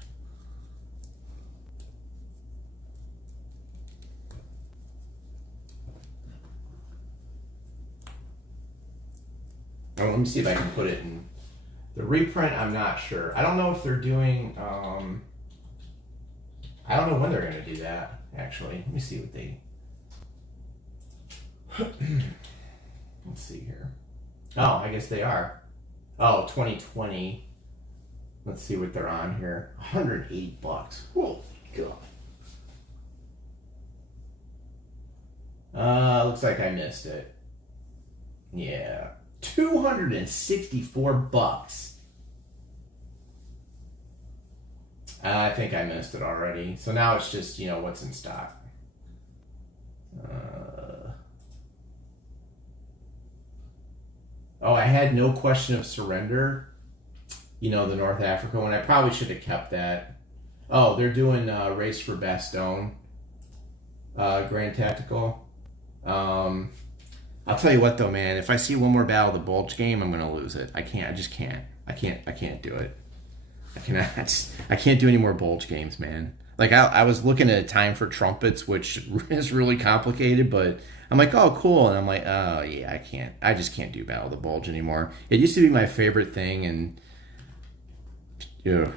Oh, let me see if I can put it in the reprint. I'm not sure. I don't know if they're doing. I don't know when they're going to do that. Actually, let me see what they. Let's see here. Oh, I guess they are. Oh, 2020. Let's see what they're on here. $180. Holy God. Looks like I missed it. Yeah. $264. I think I missed it already. So now it's just, what's in stock. Oh, I had No Question of Surrender. The North Africa one. I probably should have kept that. Oh, they're doing Race for Bastogne. Grand Tactical. I'll tell you what though, man, if I see one more Battle of the Bulge game, I'm gonna lose it. I just can't. I can't do it. I can't do any more Bulge games, man. Like I was looking at Time for Trumpets, which is really complicated, but I'm like, oh cool, and I'm like, oh yeah, I just can't do Battle of the Bulge anymore. It used to be my favorite thing, and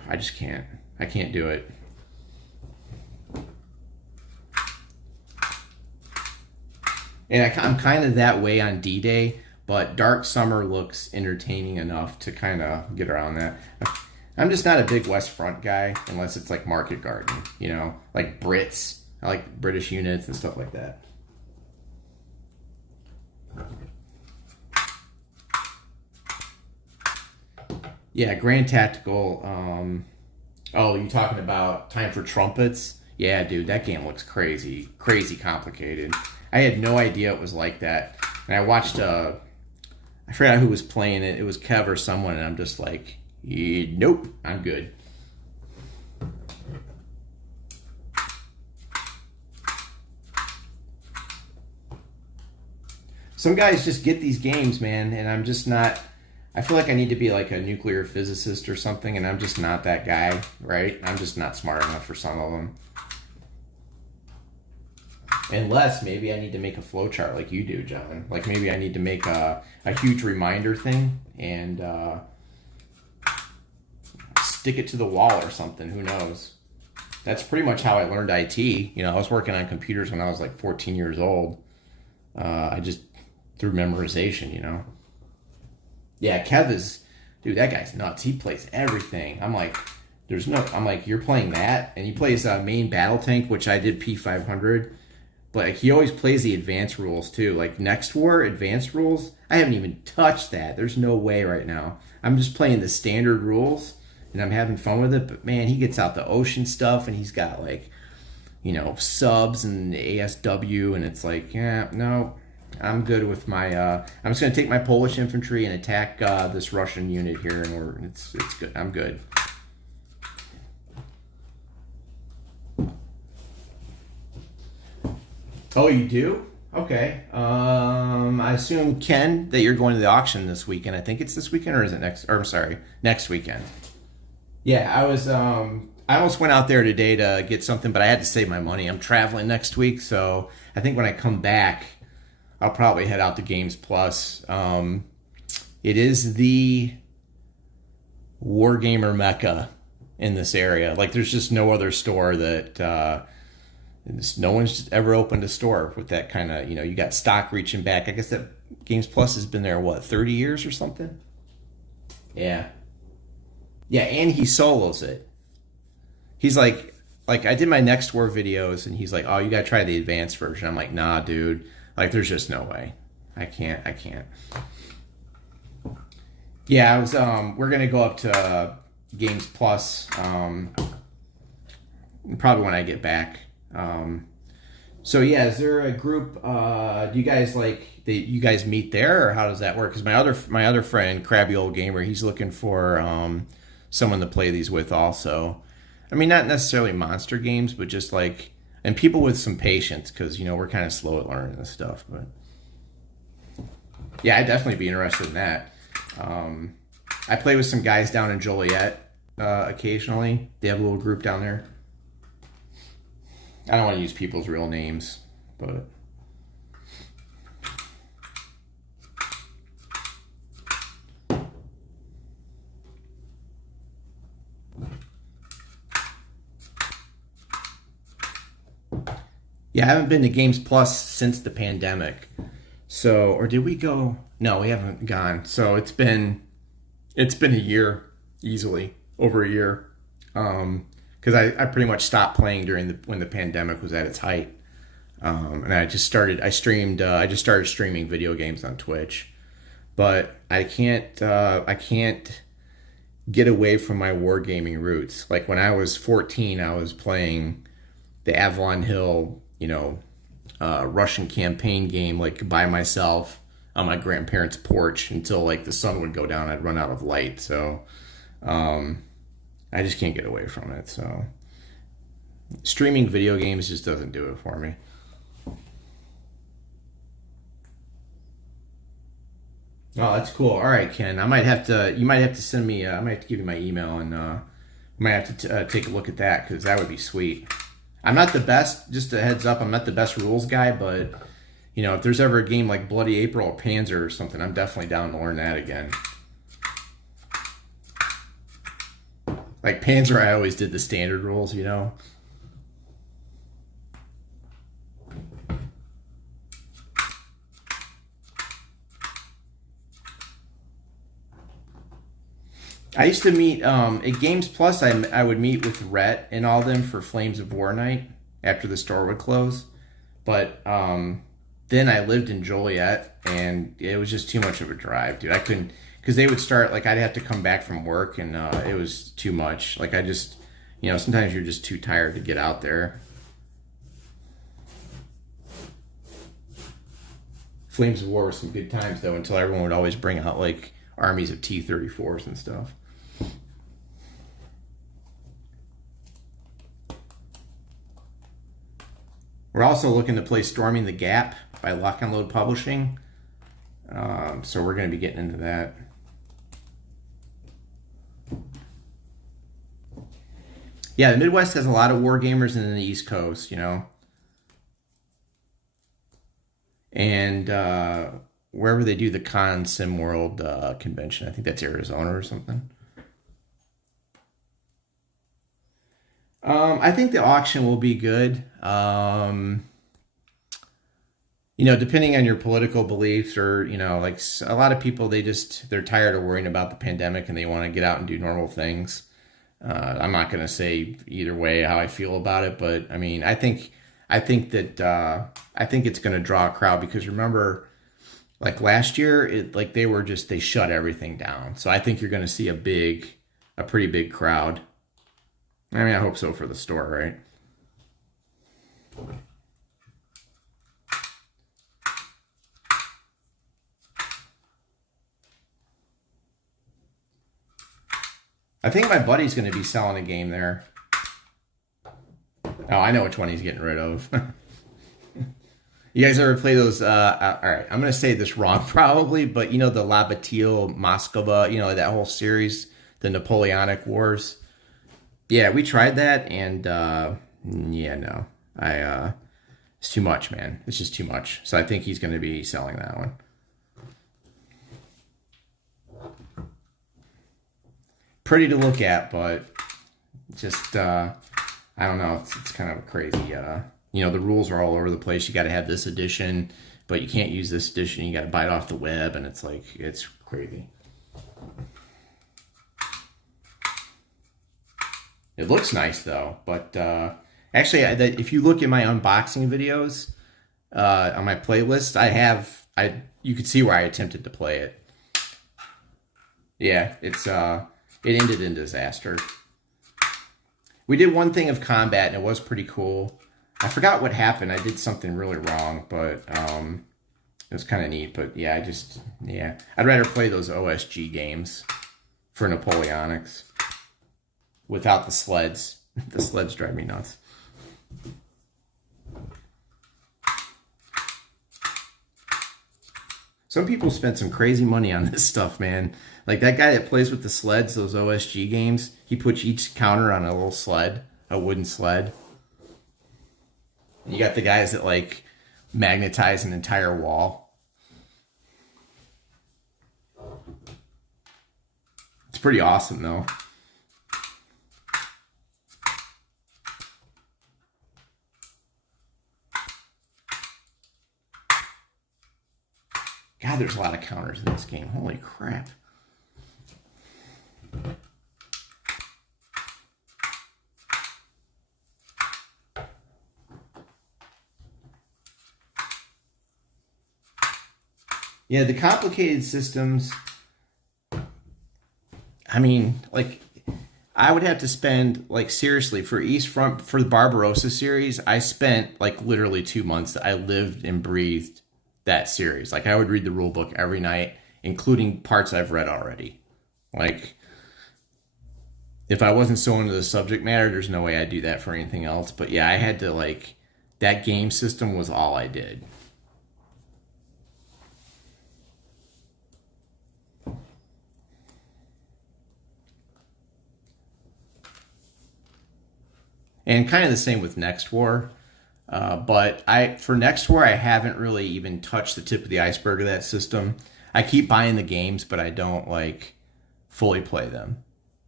I just can't. I can't do it. And I'm kind of that way on D-Day, but Dark Summer looks entertaining enough to kind of get around that. I'm just not a big West Front guy unless it's like Market Garden, like Brits. I like British units and stuff like that. Yeah, Grand Tactical. Oh, you talking about Time for Trumpets? Yeah, dude, that game looks crazy complicated. I had no idea it was like that. And I watched, I forgot who was playing it. It was Kev or someone, and I'm just like, nope, I'm good. some guys just get these games, man, and I'm just not. I feel like I need to be like a nuclear physicist or something, and I'm just not that guy, right? I'm just not smart enough for some of them. Unless maybe I need to make a flowchart like you do, John. Like maybe I need to make a huge reminder thing and stick it to the wall or something. Who knows? That's pretty much how I learned IT. You know, I was working on computers when I was like 14 years old. I just through memorization, you know. Yeah, Kev is, dude, that guy's nuts. He plays everything. I'm like, you're playing that? And he plays main battle tank, which I did P500. But like, he always plays the advanced rules too. Like Next War, advanced rules, I haven't even touched that. There's no way right now. I'm just playing the standard rules, and I'm having fun with it. But man, he gets out the ocean stuff, and he's got like, you know, subs and ASW, and it's like, yeah, no. I'm good with my. I'm just gonna take my Polish infantry and attack this Russian unit here, and it's good. I'm good. Oh, you do? Okay. I assume, Ken, that you're going to the auction this weekend. I think it's this weekend, or is it next? Or I'm sorry, next weekend. Yeah, I was. I almost went out there today to get something, but I had to save my money. I'm traveling next week, so I think when I come back, I'll probably head out to Games Plus. It is the Wargamer Mecca in this area. Like, there's just no other store that no one's ever opened a store with that kind of, you know, you got stock reaching back. I guess that Games Plus has been there, what, 30 years or something? Yeah. Yeah, and he solos it. He's like I did my Next War videos, and he's like, oh, you got to try the advanced version. I'm like, nah, dude. Like, there's just no way. I can't. Yeah, I was. We're gonna go up to Games Plus. Probably when I get back. So yeah, is there a group? Do you guys you guys meet there, or how does that work? Because my other friend, Crabby Old Gamer, he's looking for someone to play these with also. I mean, not necessarily monster games, but just like. And people with some patience, because, you know, we're kind of slow at learning this stuff. But yeah, I'd definitely be interested in that. I play with some guys down in Joliet occasionally. They have a little group down there. I don't want to use people's real names, but... Yeah, I haven't been to Games Plus since the pandemic. So, or did we go? No, we haven't gone. So it's been a year, easily over a year, because I pretty much stopped playing when the pandemic was at its height, and I just started streaming video games on Twitch, but I can't get away from my wargaming roots. Like when I was 14, I was playing the Avalon Hill, you know, Russian campaign game, like by myself on my grandparents' porch until like the sun would go down. I'd run out of light. So I just can't get away from it. So streaming video games just doesn't do it for me. Oh, that's cool. All right, Ken. You might have to send me, I might have to give you my email, and might have to take a look at that, because that would be sweet. I'm not the best, just a heads up, I'm not the best rules guy, but, you know, if there's ever a game like Bloody April or Panzer or something, I'm definitely down to learn that again. Like Panzer, I always did the standard rules, you know. I used to meet at Games Plus. I would meet with Rhett and all them for Flames of War night after the store would close. But then I lived in Joliet, and it was just too much of a drive, dude. I couldn't, because they would start, like, I'd have to come back from work, and it was too much. Like, I just, you know, sometimes you're just too tired to get out there. Flames of War were some good times, though, until everyone would always bring out, like, armies of T-34s and stuff. We're also looking to play Storming the Gap by Lock and Load Publishing. So we're going to be getting into that. Yeah, the Midwest has a lot of war gamers, and then the East Coast, you know. And wherever they do the Con Sim World convention, I think that's Arizona or something. I think the auction will be good. You know, depending on your political beliefs, or, you know, like a lot of people, they're tired of worrying about the pandemic and they want to get out and do normal things. I'm not going to say either way how I feel about it, but I mean, I think it's going to draw a crowd, because remember, like last year, they shut everything down. So I think you're going to see a pretty big crowd. I mean, I hope so for the store, right? I think my buddy's going to be selling a game there. Oh, I know which one he's getting rid of. You guys ever play those? All right, I'm going to say this wrong probably, but you know the La Bataille Moskova, you know, that whole series, the Napoleonic Wars. Yeah, we tried that, and yeah, no, it's too much, man. It's just too much. So I think he's going to be selling that one. Pretty to look at, but just I don't know. It's kind of crazy. You know, the rules are all over the place. You got to have this edition, but you can't use this edition. You got to buy it off the web, and it's like, it's crazy. It looks nice though, but actually, if you look at my unboxing videos on my playlist, you could see where I attempted to play it. Yeah, it ended in disaster. We did one thing of combat, and it was pretty cool. I forgot what happened. I did something really wrong, but it was kind of neat. But yeah, I'd rather play those OSG games for Napoleonics without the sleds. The sleds drive me nuts. Some people spent some crazy money on this stuff, man. Like that guy that plays with the sleds, those OSG games, he puts each counter on a little sled, a wooden sled. And you got the guys that like magnetize an entire wall. It's pretty awesome though. God, there's a lot of counters in this game. Holy crap. Yeah, the complicated systems, I mean, like, I would have to spend, like, seriously, for East Front, for the Barbarossa series, I spent, like, literally 2 months. I lived and breathed that series. Like, I would read the rule book every night, including parts I've read already. Like, if I wasn't so into the subject matter, there's no way I'd do that for anything else. But yeah, I had to, like, that game system was all I did. And kind of the same with Next War. But for Next War, I haven't really even touched the tip of the iceberg of that system. I keep buying the games, but I don't like fully play them.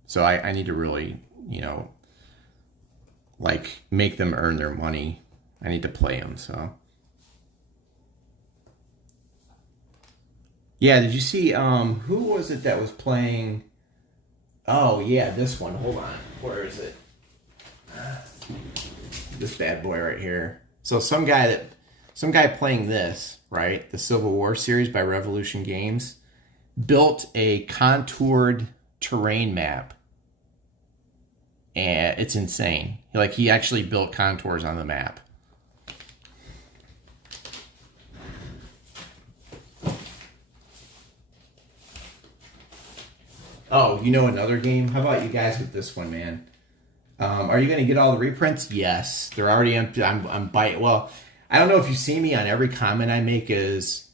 So I need to really, you know, like make them earn their money. I need to play them. So yeah, did you see who was it that was playing? Oh yeah, this one. Hold on, where is it? This bad boy right here. So some guy playing this, right? The Civil War series by Revolution Games built a contoured terrain map. And it's insane. Like, he actually built contours on the map. Oh, you know another game? How about you guys with this one, man? Are you going to get all the reprints? Yes. They're already empty. I'm biting. Well, I don't know if you see me on every comment I make is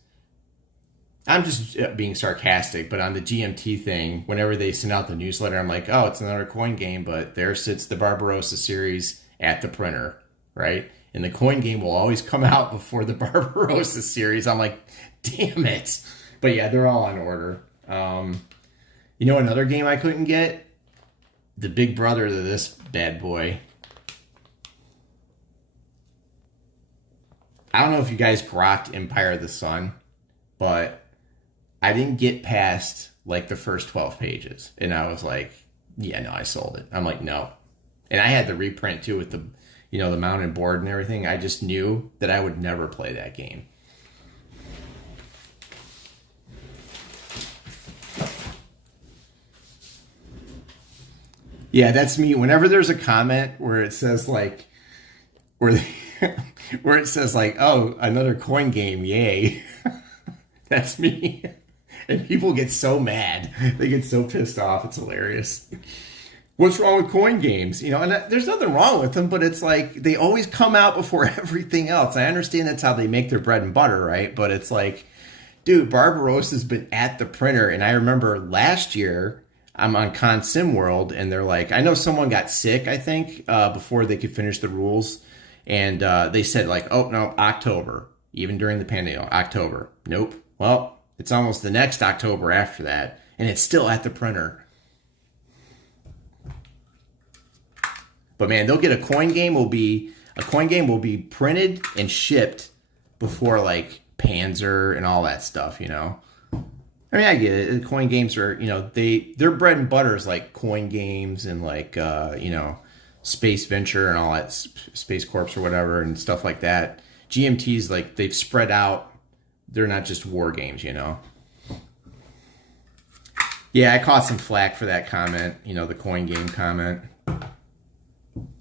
I'm just being sarcastic, but on the GMT thing, whenever they send out the newsletter, I'm like, oh, it's another coin game, but there sits the Barbarossa series at the printer, right? And the coin game will always come out before the Barbarossa series. I'm like, damn it. But yeah, they're all on order. You know, another game I couldn't get? The big brother to this bad boy. I don't know if you guys grokked Empire of the Sun, but I didn't get past like the first 12 pages. And I was like, yeah, no, I sold it. I'm like, no. And I had the reprint too with the, you know, the mounted board and everything. I just knew that I would never play that game. Yeah, that's me. Whenever there's a comment where it says like, where they, where it says like, oh, another coin game, yay. That's me. And people get so mad. They get so pissed off. It's hilarious. What's wrong with coin games? You know, and there's nothing wrong with them, but it's like they always come out before everything else. I understand that's how they make their bread and butter, right? But it's like, dude, Barbarossa's been at the printer. And I remember last year, I'm on Con Sim World, and they're like, I know someone got sick, I think, before they could finish the rules. And they said like, oh, no, October. Even during the pandemic, October. Nope. Well, it's almost the next October after that, and it's still at the printer. But man, they'll get a coin game will be printed and shipped before like Panzer and all that stuff, you know. I mean, I get it. The coin games are, you know, their bread and butter is like coin games and like you know, Space Venture and all that, Space Corps or whatever and stuff like that. GMT's like they've spread out. They're not just war games, you know. Yeah, I caught some flack for that comment, you know, the coin game comment.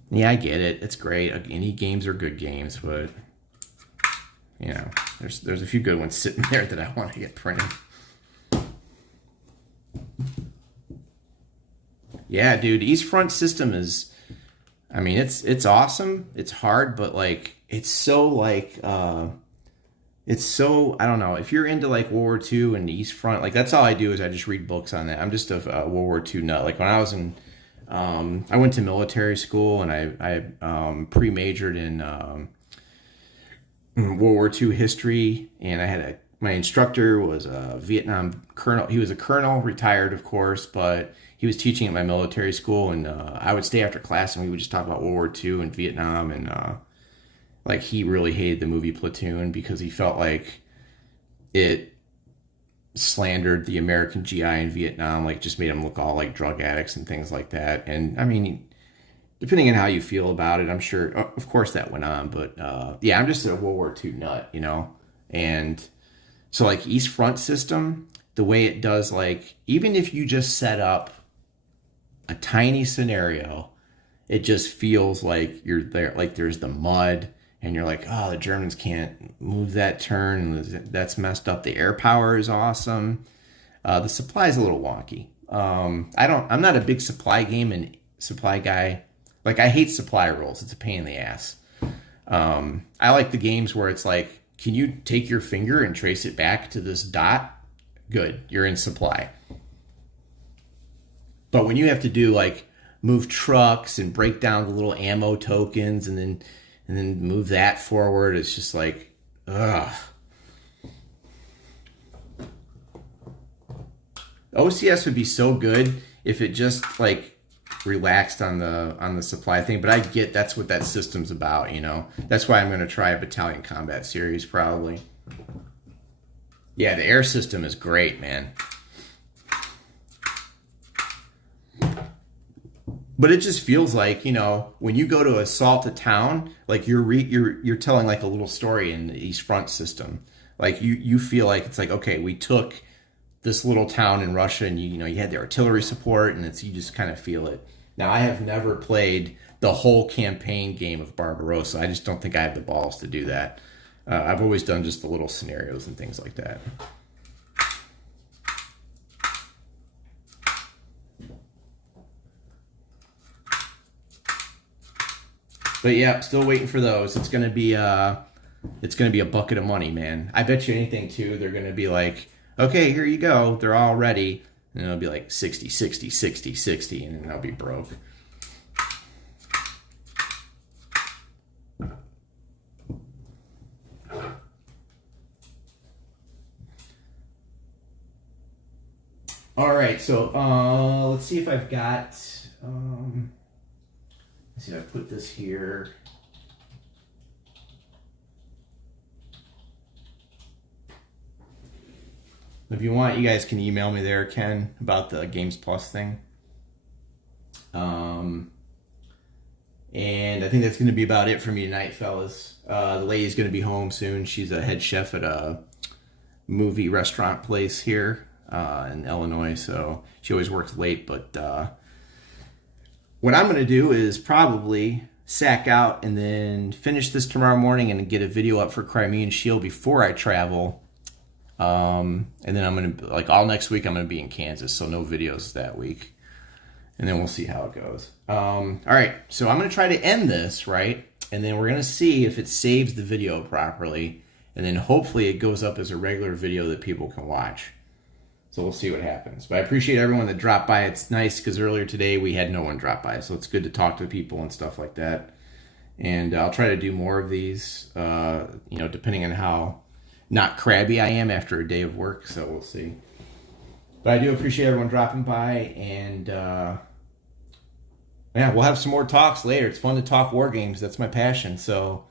Yeah, I get it. It's great. Any games are good games, but you know, there's a few good ones sitting there that I want to get printed. Yeah, dude, East Front system is, I mean, it's awesome. It's hard, but like it's so like it's so, I don't know, if you're into like World War II and the East Front, like that's all I do is I just read books on that. I'm just a World War II nut. Like when I was in, I went to military school and I pre-majored in World War II history, and I had my instructor was a Vietnam colonel. He was a colonel, retired of course, but he was teaching at my military school, and I would stay after class and we would just talk about World War II and Vietnam, and like he really hated the movie Platoon because he felt like it slandered the American GI in Vietnam, like just made them look all like drug addicts and things like that. And I mean, depending on how you feel about it, I'm sure, of course that went on, but yeah, I'm just a World War II nut, you know? And so like East Front system, the way it does, like, even if you just set up a tiny scenario, it just feels like you're there, like there's the mud, and you're like, oh, the Germans can't move that turn. That's messed up. The air power is awesome. The supply is a little wonky. I'm not a big supply guy. Like I hate supply rules. It's a pain in the ass. I like the games where it's like, can you take your finger and trace it back to this dot? Good, you're in supply. But when you have to do like move trucks and break down the little ammo tokens and then move that forward, it's just like, ugh. OCS would be so good if it just like relaxed on the supply thing, but I get that's what that system's about, you know. That's why I'm going to try a battalion combat series probably. Yeah, the air system is great, man. But it just feels like, you know, when you go to assault a town, like you're telling like a little story in the East Front system. Like you feel like it's like, okay, we took this little town in Russia, and you had the artillery support, and you just kind of feel it. Now, I have never played the whole campaign game of Barbarossa. I just don't think I have the balls to do that. I've always done just the little scenarios and things like that. But yeah, still waiting for those. It's gonna be a bucket of money, man. I bet you anything too. They're gonna be like okay, here you go. They're all ready. And it'll be like 60, 60, 60, 60, and then I'll be broke. All right, so let's see if I've got, let's see if I put this here. If you want, you guys can email me there, Ken, about the Games Plus thing. And I think that's going to be about it for me tonight, fellas. The lady's going to be home soon. She's a head chef at a movie restaurant place here in Illinois, so she always works late. But what I'm going to do is probably sack out and then finish this tomorrow morning and get a video up for Crimean Shield before I travel. And then I'm going to, like, all next week I'm going to be in Kansas, so no videos that week. And then we'll see how it goes. All right, so I'm going to try to end this, right? And then we're going to see if it saves the video properly. And then hopefully it goes up as a regular video that people can watch. So we'll see what happens. But I appreciate everyone that dropped by. It's nice because earlier today we had no one drop by. So it's good to talk to people and stuff like that. And I'll try to do more of these, you know, depending on how not crabby I am after a day of work. So we'll see. But I do appreciate everyone dropping by, and yeah, we'll have some more talks later. It's fun to talk war games. That's my passion. So,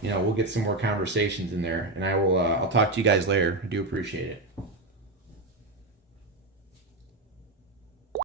you know, we'll get some more conversations in there, and I'll talk to you guys later. I do appreciate it.